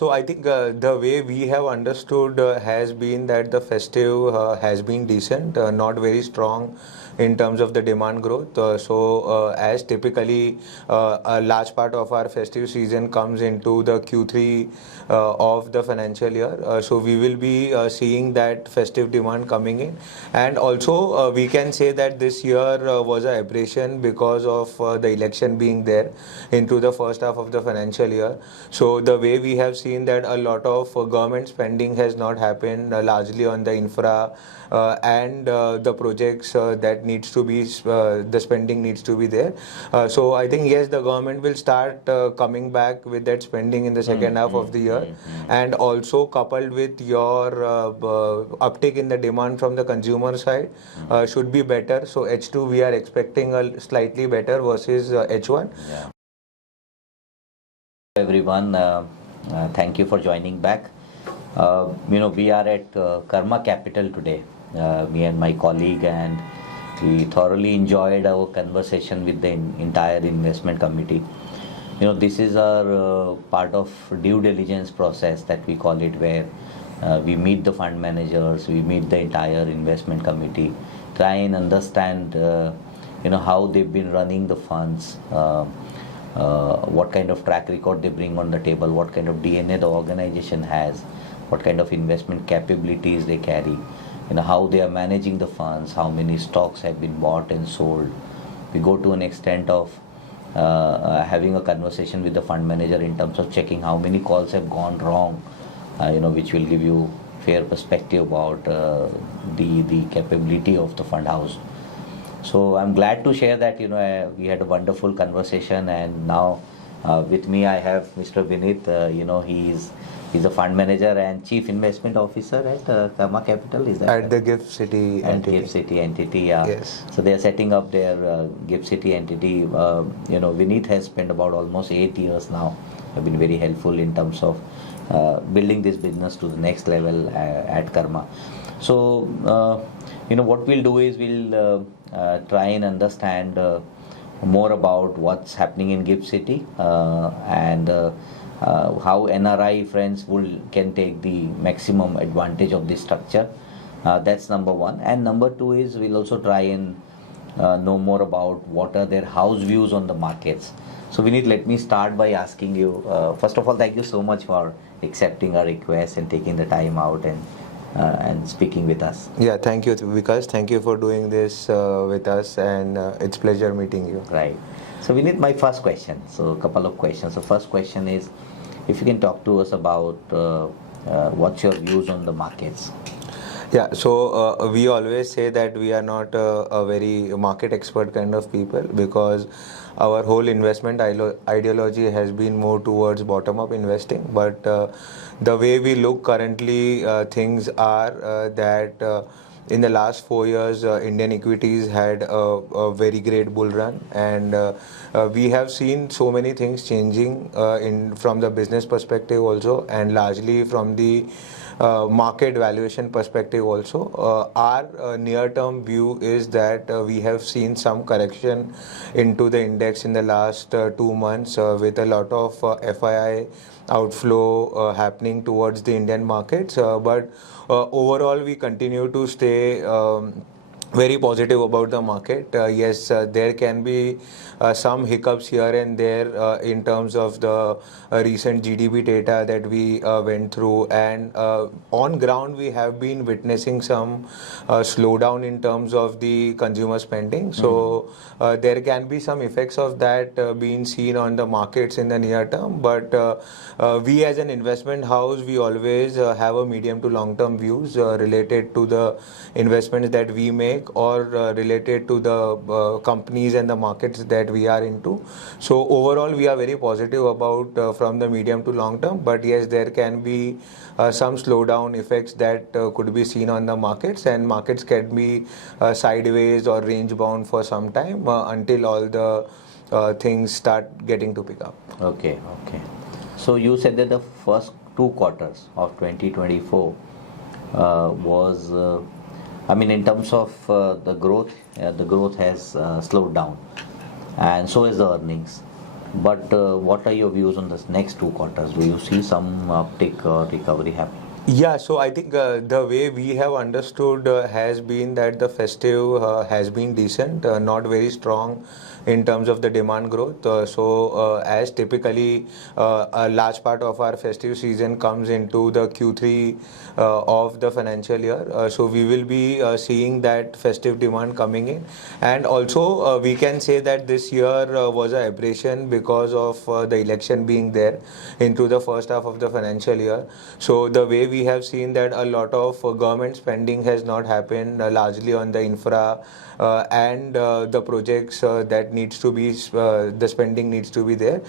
So I think the way we have understood has been that the festive has been decent, not very strong in terms of the demand growth. As typically a large part of our festive season comes into the Q3 of the financial year, so we will be seeing that festive demand coming in. And also we can say that this year was an aberration because of the election being there into the first half of the financial year. So the way we have seen that a lot of government spending has not happened, largely on the infra and the projects that needs to be the spending needs to be there. So I think yes, the government will start coming back with that spending in the second half of the year, and also coupled with your uptick in the demand from the consumer side should be better. So H2 we are expecting a slightly better versus H1. Yeah. Everyone, thank you for joining back. We are at Karma Capital today, me and my colleague, and we thoroughly enjoyed our conversation with the entire investment committee. This is our part of due diligence process that we call it, where we meet the fund managers, we meet the entire investment committee, try and understand how they've been running the funds, what kind of track record they bring on the table, what kind of DNA the organization has, what kind of investment capabilities they carry, how they are managing the funds, how many stocks have been bought and sold. We go to an extent of having a conversation with the fund manager in terms of checking how many calls have gone wrong, which will give you fair perspective about the capability of the fund house. So I'm glad to share that we had a wonderful conversation, and now with me I have Mr. Vinit. He's a fund manager and chief investment officer at Karma Capital. Is that at the Gift City entity? Gift City entity, yeah. Yes. So they are setting up their Gift City entity. Vinit has spent about almost 8 years now. Have been very helpful in terms of building this business to the next level at Karma. So what we'll do is we'll try and understand more about what's happening in Gift City and how NRI friends can take the maximum advantage of this structure. That's number one. And number two is we'll also try and know more about what are their house views on the markets. So Vinit, let me start by asking you, first of all, thank you so much for accepting our request and taking the time out and speaking with us. Yeah, thank you, Vikas. Thank you for doing this with us, and it's pleasure meeting you. Right. So Vinit, my first question. So a couple of questions. The first question is, if you can talk to us about what's your views on the markets. Yeah, so we always say that we are not a very market expert kind of people, because our whole investment ideology has been more towards bottom-up investing. But the way we look currently, things are that in the last 4 years, Indian equities had a very great bull run, and we have seen so many things changing from the business perspective also, and largely from the market valuation perspective also. Our near-term view is that we have seen some correction into the index in the last 2 months with a lot of FII outflow happening towards the Indian markets. But overall, we continue to stay very positive about the market. Yes, there can be some hiccups here and there in terms of the recent GDP data that we went through, and on ground we have been witnessing some slowdown in terms of the consumer spending. So there can be some effects of that being seen on the markets in the near term. But we as an investment house, we always have a medium to long term views related to the investments that we make, or related to the companies and the markets that we are into. So overall we are very positive about from the medium to long term. But yes, there can be some slowdown effects that could be seen on the markets, and markets can be sideways or range bound for some time until all the things start getting to pick up. Okay. So you said that the first 2 quarters of 2024 was in terms of the growth has slowed down, and so is the earnings. But what are your views on this next 2 quarters? Do you see some uptick or recovery happening? Yeah, so I think the way we have understood has been that the festive has been decent, not very strong in terms of the demand growth. As typically a large part of our festive season comes into the Q3 of the financial year, so we will be seeing that festive demand coming in. And also we can say that this year was an aberration because of the election being there into the first half of the financial year. So the way we have seen that a lot of government spending has not happened, largely on the infra and the projects that needs to be the spending needs to be there.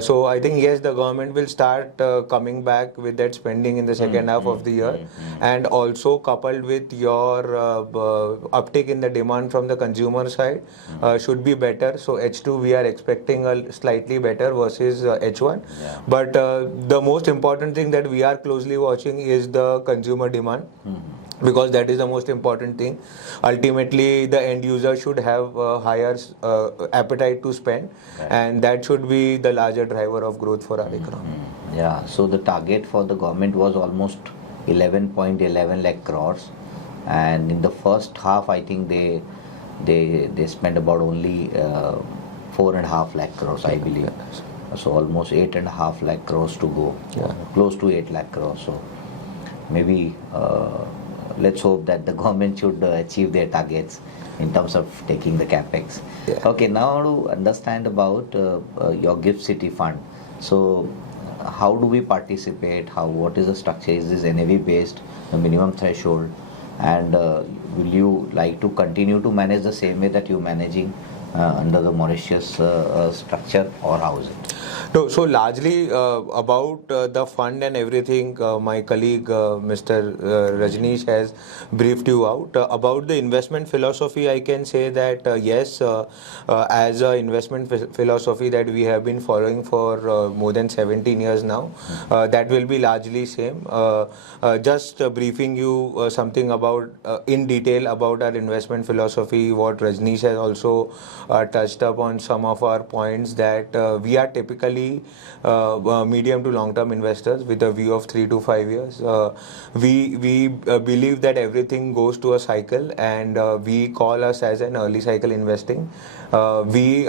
So I think yes, the government will start coming back with that spending in the second half of the year, and also coupled with your uptick in the demand from the consumer side should be better. So H2 we are expecting a slightly better versus H1. Yeah. But the most important thing that we are closely watching is the consumer demand, because that is the most important thing. Ultimately, the end user should have higher appetite to spend, Right. and that should be the larger driver of growth for our economy. Yeah, so the target for the government was almost 11.11 lakh crores, and in the first half, I think they spent about only 4.5 lakh crores, I believe. So almost 8.5 lakh crores to go, close to 8 lakh crores. So maybe let's hope that the government should achieve their targets in terms of taking the capex. Yeah. Okay, now to understand about your Gift City Fund. So how do we participate? What is the structure? Is this NAV based, the minimum threshold? And will you like to continue to manage the same way that you're managing under the Mauritius structure, or how is it? No, so largely about the fund and everything, my colleague Mr. Rajneesh has briefed you out. About the investment philosophy, I can say that yes, as an investment philosophy that we have been following for more than 17 years now, that will be largely same. Just briefing you something about in detail about our investment philosophy, what Rajneesh has also touched upon some of our points, that we are typically medium to long term investors with a view of 3 to 5 years. We believe that everything goes to a cycle, and we call us as an early cycle investing. We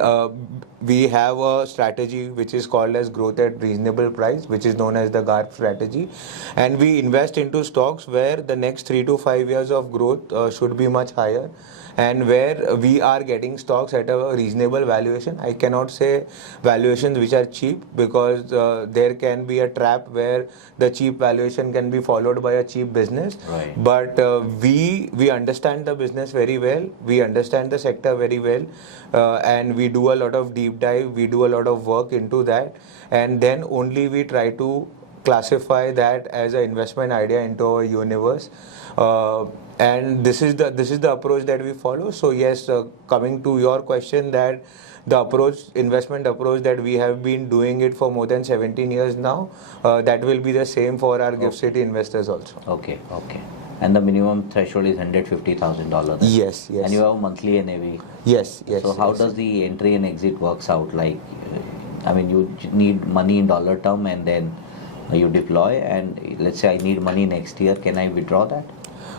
have a strategy which is called as growth at reasonable price, which is known as the GARP strategy, and we invest into stocks where the next 3 to 5 years of growth should be much higher, and where we are getting stocks at a reasonable valuation. I cannot say valuations which are cheap, because there can be a trap where the cheap valuation can be followed by a cheap business. Right. But we understand the business very well, we understand the sector very well, and we do a lot of deep dive, we do a lot of work into that, and then only we try to classify that as an investment idea into our universe. And this is the approach that we follow. So yes, coming to your question, that the investment approach that we have been doing it for more than 17 years now, that will be the same for our Gift City investors also. Okay. And the minimum threshold is $150,000. Yes. And you have monthly NAV. Yes. So how does the entry and exit works out? Like, I mean, you need money in dollar term, and then you deploy. And let's say I need money next year, can I withdraw that?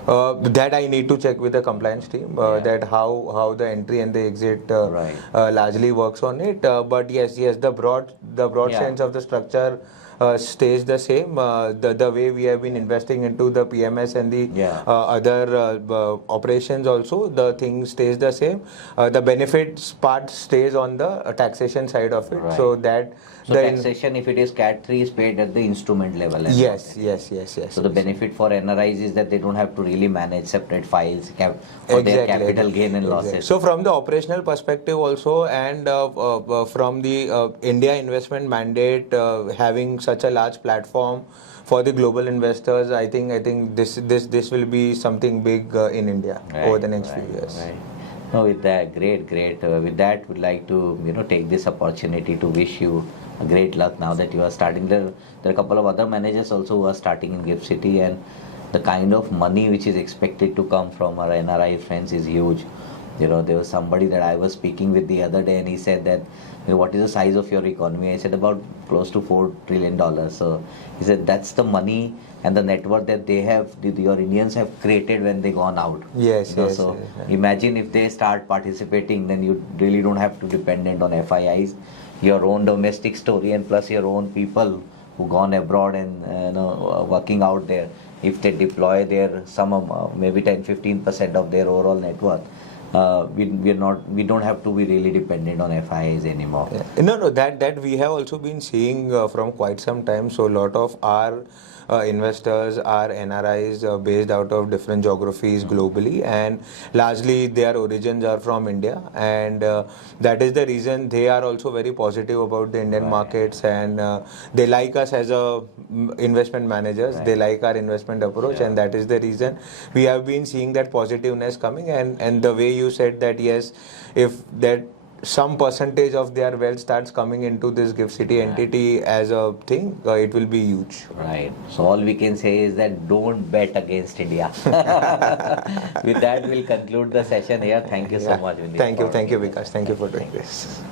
That I need to check with the compliance team, that how the entry and the exit Right. largely works on it. But yes, the broad sense of the structure stays the same. The way we have been investing into the PMS and the other operations also, the thing stays the same. The benefits part stays on the taxation side of it. Right. So that So taxation, if it is Cat 3, is paid at the instrument level. And yes. So the benefit for NRIs is that they don't have to really manage separate files for their capital gain and losses. So from the operational perspective also, and from the India investment mandate, having such a large platform for the global investors, I think this will be something big in India over the next few years. Right. No, with that, great. With that, we'd like to take this opportunity to wish you a great luck now that you are starting. There are a couple of other managers also who are starting in Gift City, and the kind of money which is expected to come from our NRI friends is huge. There was somebody that I was speaking with the other day, and he said that, what is the size of your economy? I said about close to $4 trillion. So he said that's the money and the net worth that they have, your Indians have created when they gone out. Yes, yes. So yes. imagine if they start participating, then you really don't have to dependent on FIIs. Your own domestic story and plus your own people who gone abroad and working out there. If they deploy their maybe 10-15% of their overall net worth, we don't have to be really dependent on FIIs anymore. Yeah. No, that we have also been seeing from quite some time. So a lot of our investors are NRIs based out of different geographies globally, and largely their origins are from India, and that is the reason they are also very positive about the Indian markets, and they like us as investment managers. Right. They like our investment approach, and that is the reason we have been seeing that positiveness coming. And the way you said that, yes, if that some percentage of their wealth starts coming into this GIFT City entity as a thing, it will be huge. Right. So all we can say is that don't bet against India. With that, we'll conclude the session here. Thank you so much, Vinit. Thank you, Vikas. Thank you for doing this.